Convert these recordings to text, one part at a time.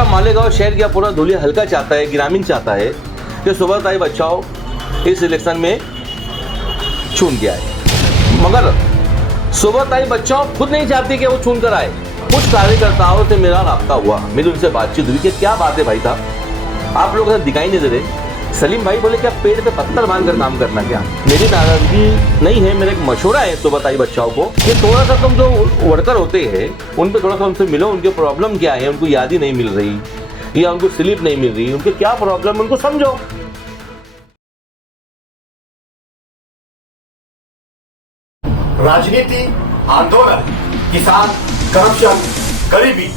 पूरा मालेगांव शहर या पूरा धुलिया हल्का चाहता है, ग्रामीण चाहता है कि सुब्रताई बच्चाओ इस इलेक्शन में चुन के आए, मगर सुब्रताई बच्चाओ खुद नहीं चाहती कि वो चुन कर आए। कुछ कार्यकर्ताओं से मेरा राब्ता हुआ, मेरी उनसे बातचीत हुई कि क्या बात है भाई साहब, आप लोग दिखाई नहीं दे रहे। सलीम भाई बोले क्या पेड़ पे पत्थर बांध कर काम करना क्या? मेरी नाराजगी नहीं है, मेरा एक मशवरा है सुब्रताई बच्चाओं को कि थोड़ा सा तुम जो वर्कर होते हैं उन पे थोड़ा सा उनसे मिलो, उनके प्रॉब्लम क्या है, उनको याद ही नहीं मिल रही या उनको स्लिप नहीं मिल रही, उनके क्या प्रॉब्लम उनको समझो। राजनीति, आंदोलन, किसान, करप्शन, गरीबी,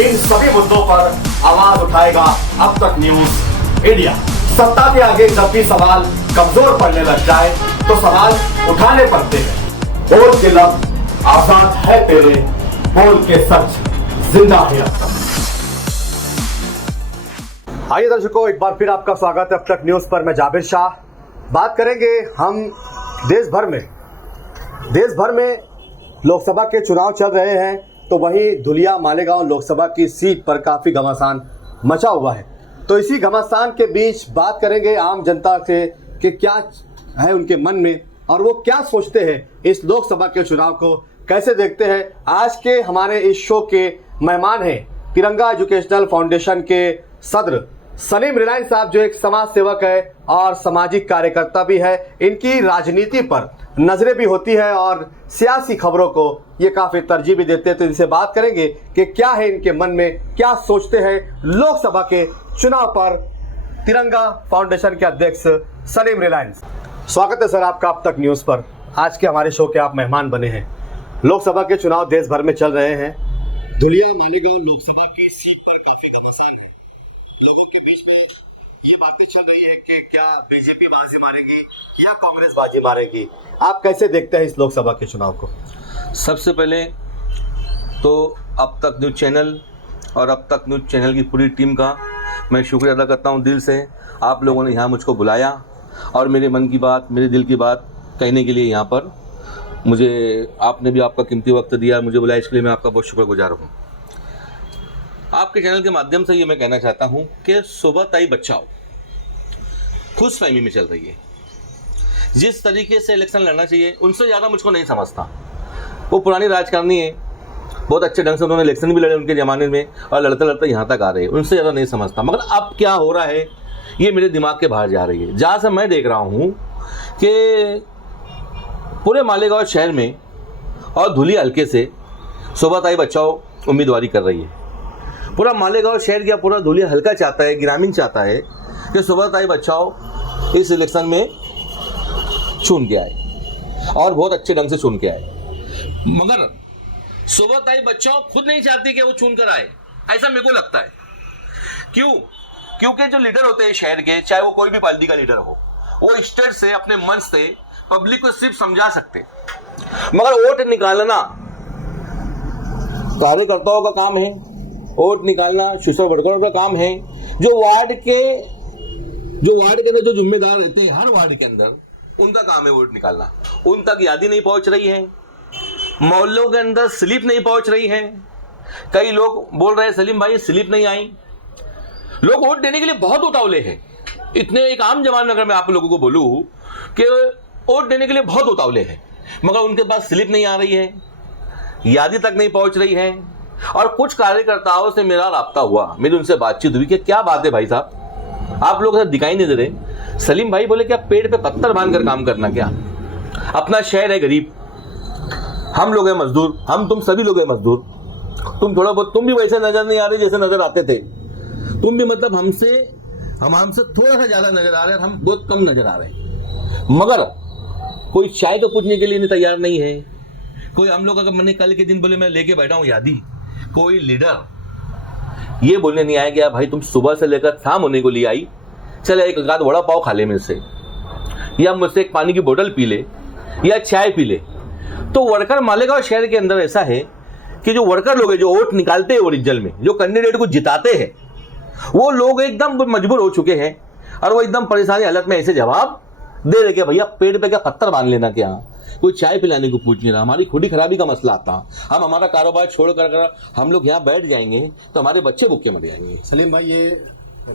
इन सभी मुद्दों पर आवाज उठाएगा अब तक न्यूज इंडिया। सत्ता के आगे जब भी सवाल कमजोर पड़ने लग जाए तो सवाल उठाने पड़ते हैं। बोल के लफ्ज आजाद है तेरे, बोल के सच जिंदा है अब तक। आइए दर्शकों, एक बार फिर आपका स्वागत है अब तक न्यूज पर। मैं जाबिर शाह। बात करेंगे हम देश भर में लोकसभा के चुनाव चल रहे हैं, तो वहीं धुलिया मालेगांव लोकसभा की सीट पर काफ़ी घमासान मचा हुआ है। तो इसी घमासान के बीच बात करेंगे आम जनता से कि क्या है उनके मन में और वो क्या सोचते हैं इस लोकसभा के चुनाव को कैसे देखते हैं। आज के हमारे इस शो के मेहमान हैं तिरंगा एजुकेशनल फाउंडेशन के सदर सलीम रिलायंस साहब, जो एक समाज सेवक है और सामाजिक कार्यकर्ता भी है। इनकी राजनीति पर नजरें भी होती है और सियासी खबरों को ये काफ़ी तरजीह भी देते हैं। तो इनसे बात करेंगे कि क्या है इनके मन में, क्या सोचते हैं लोकसभा के चुनाव पर। तिरंगा फाउंडेशन के अध्यक्ष सलीम रिलायंस, स्वागत है सर आपका अब तक न्यूज़ पर। आज के हमारे शो के आप मेहमान बने हैं। लोकसभा के चुनाव देश भर में चल रहे हैं। धुलिया मालेगांव लोकसभा की सीट पर काफ़ी घमासान है। लोगों के बीच में ये बातें चल रही है कि क्या बीजेपी बाजी मारेगी या कांग्रेस बाजी मारेगी। आप कैसे देखते हैं इस लोकसभा के चुनाव को? सबसे पहले तो अब तक न्यूज़ चैनल और अब तक न्यूज़ चैनल की पूरी टीम का मैं शुक्रिया अदा करता हूं दिल से। आप लोगों ने यहाँ मुझको बुलाया और मेरे मन की बात, मेरे दिल की बात कहने के लिए यहाँ पर मुझे आपने भी आपका कीमती वक्त दिया, मुझे बुलाया, इसके लिए मैं आपका बहुत शुक्रगुजार हूँ। आपके चैनल के माध्यम से ये मैं कहना चाहता हूँ कि सुब्रताई बच्चाओ खुशफहमी में चल रही है। जिस तरीके से इलेक्शन लड़ना चाहिए उनसे ज़्यादा मुझको नहीं समझता। वो पुरानी राजकारणी है, बहुत अच्छे ढंग से उन्होंने इलेक्शन भी लड़े उनके ज़माने में और लड़ते लड़ते यहाँ तक आ रहे हैं, उनसे ज़्यादा नहीं समझता। मगर अब क्या हो रहा है ये मेरे दिमाग के बाहर जा रही है। जहाँ से मैं देख रहा हूँ कि पूरे मालेगांव शहर में और धुलिया हल्के से सुब्रताई बच्चाओ उम्मीदवारी कर रही है। पूरा मालेगांव शहर या पूरा धुलिया हल्का चाहता है, ग्रामीण चाहता है कि सुब्रताई बच्चाओ इस इलेक्शन में चुन के आए और बहुत अच्छे ढंग से चुन के आए। मगर सुब्रताई बच्चाओ खुद नहीं चाहती कि वो चुन कर आए, ऐसा मेरे को लगता है। क्यों? क्योंकि जो लीडर होते हैं शहर के, चाहे वो कोई भी पार्टी का लीडर हो, वो स्टेज से अपने मंच से पब्लिक को सिर्फ समझा सकते, मगर वोट निकालना कार्यकर्ताओं का काम है। वोट निकालना सोशल वर्करों का काम है। जो वार्ड के अंदर जो जिम्मेदार रहते हैं हर वार्ड के अंदर, उनका काम है वोट निकालना। उन तक यादी नहीं पहुंच रही है, मोहल्लों के अंदर स्लिप नहीं पहुंच रही है। कई लोग बोल रहे हैं सलीम भाई स्लिप नहीं आई। लोग वोट देने के लिए बहुत उतावले हैं। इतने एक आम जवान अगर मैं आप लोगों को बोलूं कि वोट देने के लिए बहुत उतावले हैं, मगर उनके पास स्लिप नहीं आ रही है, यादी तक नहीं पहुंच रही है। और कुछ कार्यकर्ताओं से मेरा राब्ता हुआ, मेरी उनसे बातचीत हुई कि क्या बात है भाई साहब, आप लोग दिखाई नहीं दे रहे। सलीम भाई बोले क्या पेड़ पे पत्थर बांध कर काम करना क्या? अपना शहर है गरीब, हम लोग हैं मजदूर, हम तुम सभी लोग हैं मजदूर। तुम थोड़ा बहुत, तुम भी वैसे नजर नहीं आ रहे जैसे नजर आते थे। तुम भी मतलब हमसे थोड़ा सा ज्यादा नजर आ रहे हैं, हम बहुत कम नजर आ रहे हैं। मगर कोई चाय तो पूछने के लिए नहीं तैयार नहीं है। कोई हम लोग अगर मैंने कल के दिन बोले मैं लेके बैठा हूँ यादी, कोई लीडर ये बोलने नहीं आया कि भाई तुम सुबह से लेकर शाम होने को लिए आई, चले एक आध वड़ा पाव खा ले मेरे से, या मुझसे एक पानी की बोतल पी ले, या चाय पी ले। तो वर्कर मालेगांव शहर के अंदर ऐसा है कि जो वर्कर लोग हैं, जो वोट निकालते हैं ओरिजिनल में, जो कैंडिडेट को जिताते हैं, वो लोग एकदम मजबूर हो चुके हैं और वो एकदम परेशानी हालत में ऐसे जवाब दे रहे कि भैया पेड़ पे क्या पत्थर बांध लेना क्या, कोई चाय पिलाने को पूछ नहीं रहा, हमारी खुद ही खराबी का मसला आता। हम हमारा कारोबार छोड़ कर हम लोग यहाँ बैठ जाएंगे तो हमारे बच्चे भूखे मर जाएंगे। सलीम भाई, ये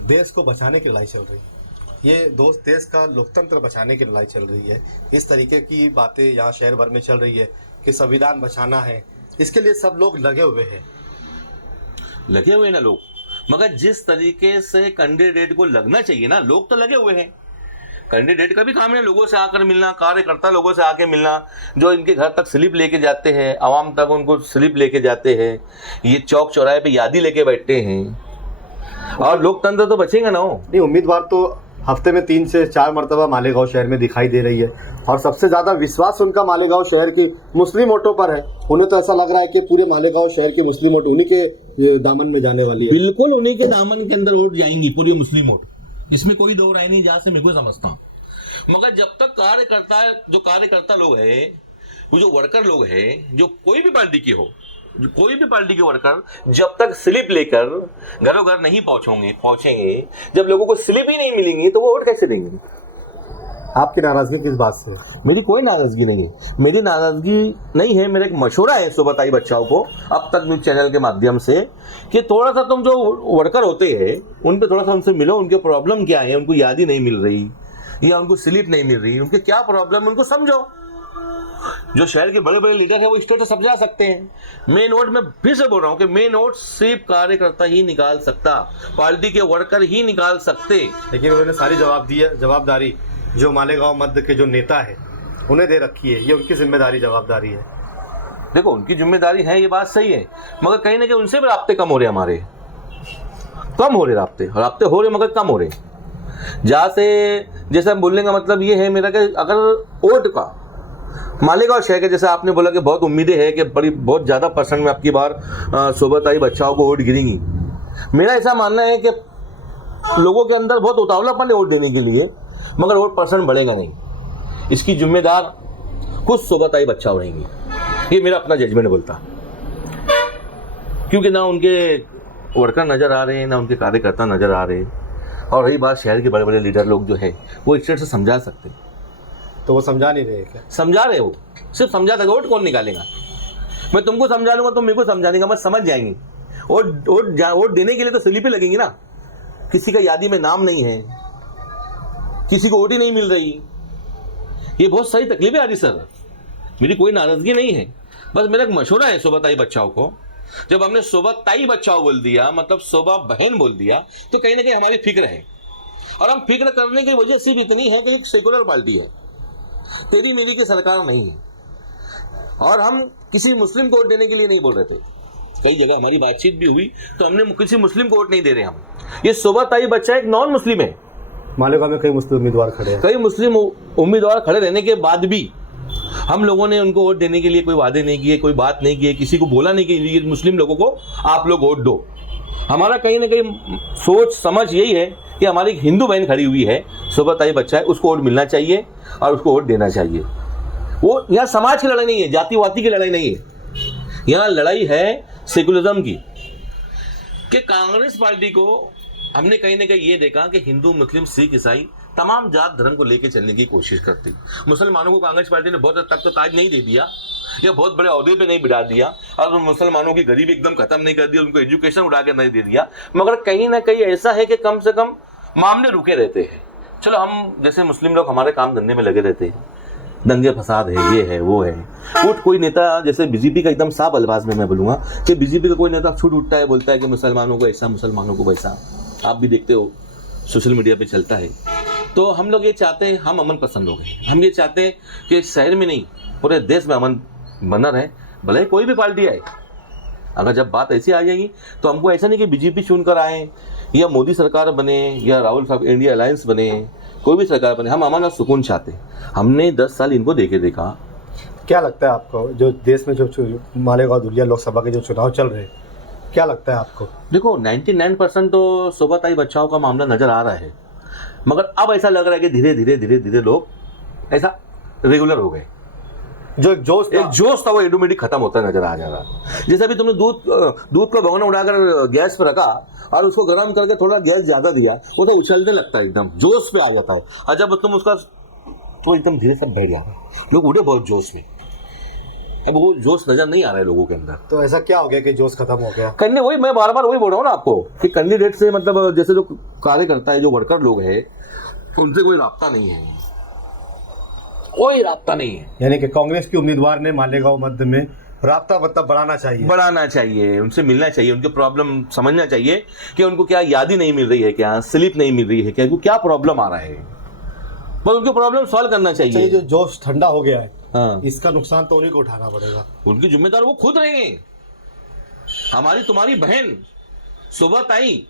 देश को बचाने की लड़ाई चल रही है, ये दोस्त देश का लोकतंत्र बचाने की लड़ाई चल रही है। इस तरीके की बातें यहाँ शहर भर में चल रही है कि संविधान बचाना है, इसके लिए सब लोग लगे हुए हैं। लगे हुए ना लोग, मगर जिस तरीके से कैंडिडेट को लगना चाहिए ना, लोग तो लगे हुए हैं। कैंडिडेट का भी काम है लोगों से आकर मिलना, कार्यकर्ता लोगों से आके मिलना, जो इनके घर तक स्लिप लेके जाते हैं, आवाम तक उनको स्लिप लेके जाते हैं, ये चौक चौराहे पे यादी लेके बैठते हैं, और लोकतंत्र तो बचेगा ना। नहीं, उम्मीदवार तो हफ्ते में 3 से 4 मरतबा मालेगांव शहर में दिखाई दे रही है और सबसे ज़्यादा विश्वास उनका मालेगांव शहर की मुस्लिम वोटों पर है। उन्हें तो ऐसा लग रहा है कि पूरे मालेगांव शहर की मुस्लिम वोट उन्हीं के दामन में जाने वाली है। बिल्कुल उन्हीं के दामन के अंदर वोट जाएंगी, पूरी मुस्लिम वोट, इसमें कोई दो राय नहीं, जहां से मैं को समझता हूँ। मगर जब तक कार्यकर्ता लोग हैं, वो जो वर्कर लोग हैं, जो कोई भी पार्टी के हो, जो कोई भी पार्टी के वर्कर जब तक स्लिप लेकर घरों घर नहीं पहुंचेंगे, जब लोगों को स्लिप ही नहीं मिलेंगी तो वो वोट कैसे देंगे? आपकी नाराजगी किस बात से है? मेरी कोई नाराजगी नहीं है, मेरी नाराजगी नहीं है। मेरा एक मशवरा है सुबह ताई बच्चाओं को अब तक न्यूज चैनल के माध्यम से, कि थोड़ा सा तुम जो वर्कर होते हैं उन पे थोड़ा सा उनसे मिलो, उनके प्रॉब्लम क्या है, उनको यादी नहीं मिल रही या उनको स्लिप नहीं मिल रही, उनके क्या प्रॉब्लम है उनको समझो। जो शहर के बड़े बड़े लीडर है वो स्टेट से समझा सकते हैं। मेन वोट, मैं फिर से बोल रहा हूँ कि मेन वोट सिर्फ कार्यकर्ता ही निकाल सकता, पार्टी के वर्कर ही निकाल सकते। लेकिन उन्होंने सारी जवाबदारी जो मालेगांव मध्य के जो नेता है उन्हें दे रखी है, ये उनकी जवाबदारी है। देखो उनकी जिम्मेदारी है, ये बात सही है, मगर कहीं ना कहीं उनसे भी राब्ते कम हो रहे, हमारे कम हो रहे राब्ते हो रहे, मगर कम हो रहे। जहाँ से जैसे हम बोलने का मतलब ये है मेरा कि अगर वोट का मालेगांव शहर के, जैसे आपने बोला कि बहुत उम्मीदें हैं कि बहुत ज़्यादा परसेंट में आपकी बार सोबत आई बच्चाओं को वोट गिरेंगी। मेरा ऐसा मानना है कि लोगों के अंदर बहुत उतावलापन है वोट देने के लिए, मगर वोट परसेंट बढ़ेगा नहीं। इसकी जिम्मेदार खुद सोबत आई बच्चाओं रहेंगी, ये मेरा अपना जजमेंट बोलता, क्योंकि ना उनके वर्कर नज़र आ रहे हैं, ना उनके कार्यकर्ता नज़र आ रहे हैं। और रही बात शहर के बड़े बड़े लीडर लोग जो है वो स्टेट से समझा सकते, तो वो समझा नहीं रहे क्या? समझा रहे हो, सिर्फ समझा सकते। वोट कौन निकालेगा? मैं तुमको समझा लूंगा, तुम मेरे को समझा देगा, मैं समझ जाएंगे। वोट देने के लिए तो स्लिपें लगेंगी ना, किसी का यादी में नाम नहीं है, किसी को वोट ही नहीं मिल रही, ये बहुत सारी तकलीफें आ रही सर। मेरी कोई नाराजगी नहीं है, बस मेरा एक मशवरा है सोबत आई बच्चाओं को। जब हमने सोबत ताई बच्चाओ बोल दिया, मतलब सोबा बहन बोल दिया, तो कहीं ना कहीं हमारी फिक्र है। और हम फिक्र करने की वजह सिर्फ इतनी है कि एक सेकुलर पार्टी है, तेरी मेरी की सरकार नहीं है, और हम किसी मुस्लिम को वोट देने के लिए नहीं बोल रहे थे। कई जगह हमारी बातचीत भी हुई तो हमने किसी मुस्लिम को वोट नहीं दे रहे हम। ये सोबत ताई बच्चा एक नॉन मुस्लिम है। मालेगांव में कई मुस्लिम उम्मीदवार खड़े हैं, कई मुस्लिम उम्मीदवार खड़े रहने के बाद भी हम लोगों ने उनको वोट देने के लिए कोई वादे नहीं किए, कोई बात नहीं किए, किसी को बोला नहीं कि मुस्लिम लोगों को आप लोग वोट दो। हमारा कहीं ना कहीं सोच समझ यही है कि हमारी एक हिंदू बहन खड़ी हुई है, सोबत आई बच्चा है, उसको वोट मिलना चाहिए और उसको वोट देना चाहिए। वो यहाँ समाज की लड़ाई नहीं है, जातिवादी की लड़ाई नहीं है, यहाँ लड़ाई है सेकुलरिज्म की। कि कांग्रेस पार्टी को हमने कहीं ना कहीं ये देखा कि हिंदू मुस्लिम सिख ईसाई तमाम जात धर्म को लेकर चलने की कोशिश करती। मुसलमानों को कांग्रेस पार्टी ने बहुत हद तक तो ताज नहीं दे दिया या बहुत बड़े अहदे पे नहीं बिठा दिया, और मुसलमानों की गरीबी एकदम खत्म नहीं कर दी, उनको एजुकेशन उड़ा के नहीं दे दिया, मगर कहीं ना कहीं ऐसा है कि कम से कम मामले रुके रहते हैं। चलो हम जैसे मुस्लिम लोग हमारे काम धंधे में लगे रहते हैं, दंगे फसाद है, ये है वो है। कोई नेता जैसे बीजेपी का एकदम साफ अल्फाज में मैं बोलूँगा कि बीजेपी का कोई नेता छूट उठता है, बोलता है कि मुसलमानों को ऐसा मुसलमानों को वैसा, आप भी देखते हो सोशल मीडिया पे चलता है। तो हम लोग ये चाहते हैं, हम अमन पसंद लोग हैं, हम ये चाहते हैं कि शहर में नहीं पूरे देश में अमन बना रहे, भले कोई भी पार्टी आए। अगर जब बात ऐसी आ जाएगी तो हमको ऐसा नहीं कि बीजेपी चुन कर आए या मोदी सरकार बने या राहुल साहब इंडिया अलायंस बने, कोई भी सरकार बने, हम अमन और सुकून चाहते हैं। हमने 10 साल इनको देखे देखा। क्या लगता है आपको, जो देश में जो मालेगांव धुलिया लोकसभा के जो चुनाव चल रहे हैं, क्या लगता है आपको? देखो 99% तो सोबत आई बच्चाओं का मामला नजर आ रहा है, मगर अब ऐसा लग रहा है कि धीरे धीरे लोग ऐसा रेगुलर हो गए। जो एक जोश था वो ऑटोमेटिक खत्म होता नजर आ जा रहा। जैसे अभी तुमने दूध को भगोना उड़ाकर गैस पर रखा और उसको गर्म करके थोड़ा गैस ज्यादा दिया, वो तो उछलने लगता है, एकदम जोश पे आ जाता है। और जब तुम उसका तो एकदम धीरे से बैठ जाता है। लोग उड़े बहुत जोश में, अब वो जोश नजर नहीं आ रहा है लोगों के अंदर। तो ऐसा क्या हो गया कि जोश खत्म हो गया? करने वही मैं बार बार वही बोल रहा हूँ ना आपको कि कैंडिडेट से मतलब जैसे जो कार्यकर्ता है, जो वर्कर लोग हैं, उनसे कोई राब्ता नहीं है, कोई राब्ता नहीं है। यानी कि कांग्रेस के उम्मीदवार ने मालेगांव मध्य में राब्ता मतलब बढ़ाना चाहिए, उनसे मिलना चाहिए, उनके प्रॉब्लम समझना चाहिए कि उनको क्या यादी नहीं मिल रही है, क्या स्लिप नहीं मिल रही है, क्या क्या प्रॉब्लम आ रहा है, बस उनके प्रॉब्लम सॉल्व करना चाहिए। जो जोश ठंडा हो गया है, हाँ, इसका नुकसान तो उन्हीं को उठाना पड़ेगा। उनकी जिम्मेदार वो खुद रहेंगे। हमारी तुम्हारी बहन सुबह ताई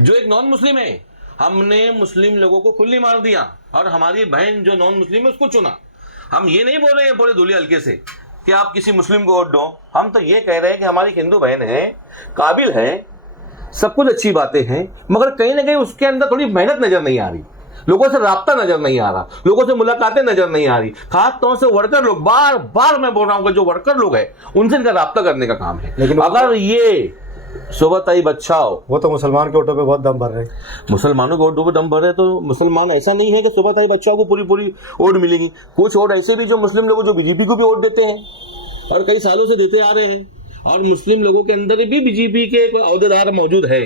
जो एक नॉन मुस्लिम है, हमने मुस्लिम लोगों को फुल्ली मार दिया और हमारी बहन जो नॉन मुस्लिम है उसको चुना। हम ये नहीं बोल रहे हैं पूरे धुलिया हल्के से कि आप किसी मुस्लिम को वोट दो, हम तो ये कह रहे हैं कि हमारी हिंदू बहन है, काबिल है, सब कुछ अच्छी बातें हैं, मगर कहीं ना कहीं उसके अंदर थोड़ी मेहनत नजर नहीं आ रही, लोगों से राब्ता नजर नहीं आ रहा, लोगों से मुलाकातें नजर नहीं आ रही। खास तौर से वर्कर लोग, बार बार मैं बोल रहा हूँ कि जो वर्कर लोग हैं उनसे इनका राब्ता करने का काम है। लेकिन अगर ये सुबह बचाओ, वो तो मुसलमान के वोटों पे बहुत दम भर रहे हैं। मुसलमानों के वोटों पे दम भर रहे, तो मुसलमान ऐसा नहीं है कि सुबह बच्चों को पूरी वोट मिलेगी। कुछ वोट ऐसे भी जो मुस्लिम लोग जो बीजेपी को भी वोट देते हैं और कई सालों से देते आ रहे हैं, और मुस्लिम लोगों के अंदर भी बीजेपी के कोई अहदेदार मौजूद है,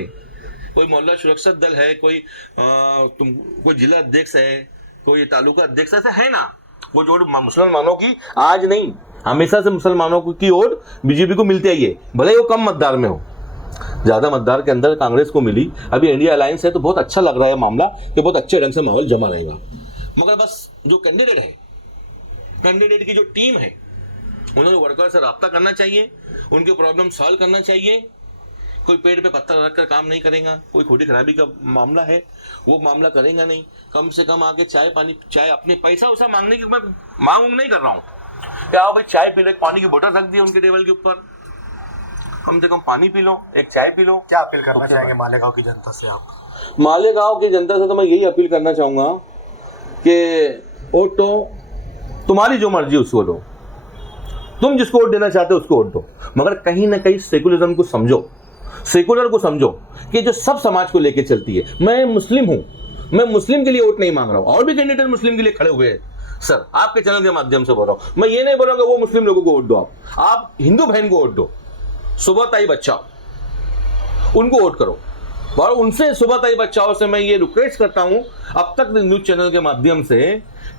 कोई मोहल्ला सुरक्षा दल है, कोई जिला अध्यक्ष है, कोई तालुका अध्यक्ष, ऐसा है ना। वो जो मुसलमानों की आज नहीं, हमेशा से मुसलमानों की वोट बीजेपी को मिलती आई है, भले ही वो कम मतदार में हो। ज्यादा मतदार के अंदर कांग्रेस को मिली। अभी इंडिया अलायंस है तो बहुत अच्छा लग रहा है मामला कि बहुत अच्छे ढंग से माहौल जमा रहेगा। मगर बस जो कैंडिडेट है, कैंडिडेट की जो टीम है, उन्होंने वर्कर से राब्ता करना चाहिए, उनके प्रॉब्लम सॉल्व करना चाहिए। कोई पेड़ पे पत्थर रखकर काम नहीं करेगा, कोई खोटी खराबी का मामला है वो मामला करेगा नहीं। कम से कम आके चाय अपने पैसा उसा मांगने की मैं मांग नहीं कर रहा हूँ कि आओ भाई चाय पी लो, एक पानी की बोतल रख दी उनके टेबल के ऊपर, कम से कम पानी पी लो, एक चाय पी लो। क्या अपील करना चाहेंगे मालेगांव की जनता से आप? मालेगांव की जनता से तो मैं यही अपील करना चाहूंगा कि वोट तो तुम्हारी जो मर्जी उसको दो, तुम जिसको वोट देना चाहते हो उसको वोट दो, मगर कहीं ना कहीं सेकुलरिज्म को समझो, सेकुलर को समझो कि जो सब समाज को लेकर चलती है। मैं मुस्लिम हूं, मैं मुस्लिम के लिए वोट नहीं मांग रहा हूं, और भी कैंडिडेट मुस्लिम के लिए खड़े हुए हैं। सर आपके चैनल के माध्यम से बोल रहा हूं, मैं ये नहीं बोल रहा हूं कि वो मुस्लिम लोगों को वोट दो, आप हिंदू बहन को वोट दो, सुबह बचाओ, उनको वोट करो। और उनसे सुबह बचाओ से मैं ये रिक्वेस्ट करता हूं अब तक न्यूज चैनल के माध्यम से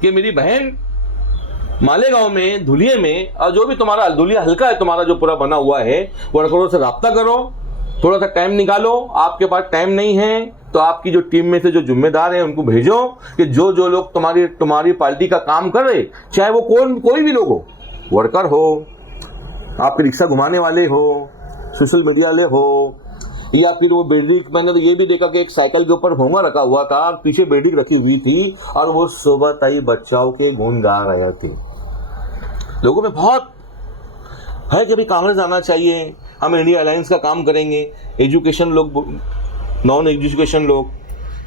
कि मेरी बहन मालेगांव में, धुलिये में, और जो भी तुम्हारा धुलिया हल्का है तुम्हारा जो पूरा बना हुआ है, वर्करों से राब्ता करो, थोड़ा सा टाइम निकालो। आपके पास टाइम नहीं है तो आपकी जो टीम में से जो जिम्मेदार है उनको भेजो कि जो लोग तुम्हारी पार्टी का काम कर रहे, चाहे वो कोई भी लोग हो, वर्कर हो, आपके रिक्शा घुमाने वाले हो, सोशल मीडिया वाले हो, या फिर वो बेडिक, मैंने तो ये भी देखा कि एक साइकिल के ऊपर भोंगा रखा हुआ था, पीछे बेडिक रखी हुई थी और वो सुबह बचाओ के गुण गा रहे थे। लोगों में बहुत है कि अभी कांग्रेस आना चाहिए, हम इंडिया अलायंस का काम करेंगे। एजुकेशन लोग, नॉन एजुकेशन लोग,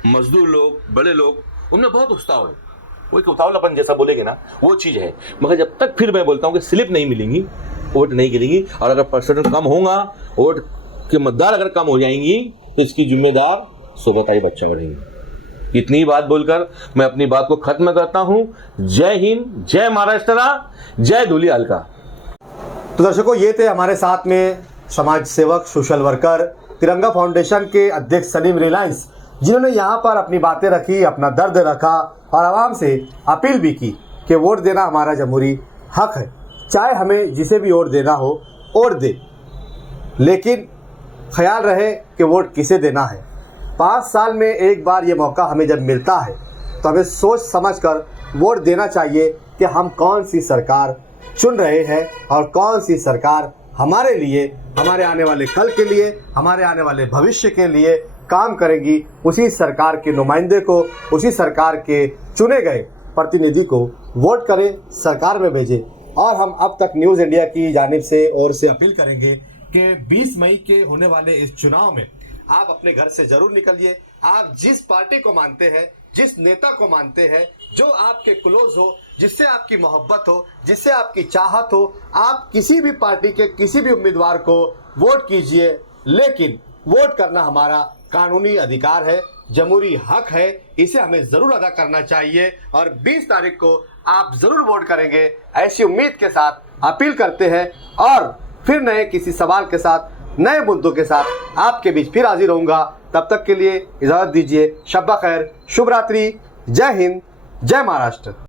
मजदूर लोग, बड़े लोग, उनमें बहुत उत्साह है, वो एक उतावलापन जैसा बोलेंगे ना, वो चीज़ है। मगर जब तक फिर मैं बोलता हूँ कि स्लिप नहीं मिलेंगी, वोट नहीं गिरेगी, और अगर परसेंटेज कम होगा, वोट के मतदार अगर कम हो जाएंगी, तो इसकी जिम्मेदार सुबह बच्चा बढ़ेंगे। इतनी बात बोलकर मैं अपनी बात को खत्म करता हूं। जय हिंद, जय महाराष्ट्र, जय धुलिया हल्का। तो दर्शकों, ये थे हमारे साथ में समाज सेवक, सोशल वर्कर, तिरंगा फाउंडेशन के अध्यक्ष सलीम रिलायंस, जिन्होंने यहाँ पर अपनी बातें रखी, अपना दर्द रखा और आवाम से अपील भी की कि वोट देना हमारा जमहूरी हक है, चाहे हमें जिसे भी वोट देना हो वोट दे, लेकिन ख्याल रहे कि वोट किसे देना है। 5 साल में एक बार ये मौका हमें जब मिलता है तो हमें सोच समझ कर वोट देना चाहिए कि हम कौन सी सरकार चुन रहे हैं और कौन सी सरकार हमारे लिए, हमारे आने वाले कल के लिए, हमारे आने वाले भविष्य के लिए काम करेगी। उसी सरकार के नुमाइंदे को, उसी सरकार के चुने गए प्रतिनिधि को वोट करें, सरकार में भेजें। और हम अब तक न्यूज़ इंडिया की जानिब से ओर से अपील करेंगे कि 20 मई के होने वाले इस चुनाव में आप अपने घर से जरूर निकलिए। आप जिस पार्टी को मानते हैं, जिस नेता को मानते हैं, जो आपके क्लोज हो, जिससे आपकी मोहब्बत हो, जिससे आपकी चाहत हो, आप किसी भी पार्टी के किसी भी उम्मीदवार को वोट कीजिए। लेकिन वोट करना हमारा कानूनी अधिकार है, जमहूरी हक है, इसे हमें जरूर अदा करना चाहिए और 20 तारीख को आप जरूर वोट करेंगे, ऐसी उम्मीद के साथ अपील करते हैं। और फिर नए किसी सवाल के साथ, नए मुद्दों के साथ आपके बीच फिर हाजिर होऊंगा। तब तक के लिए इजाजत दीजिए। शब्बा खैर, शुभ रात्रि, जय हिंद, जय महाराष्ट्र।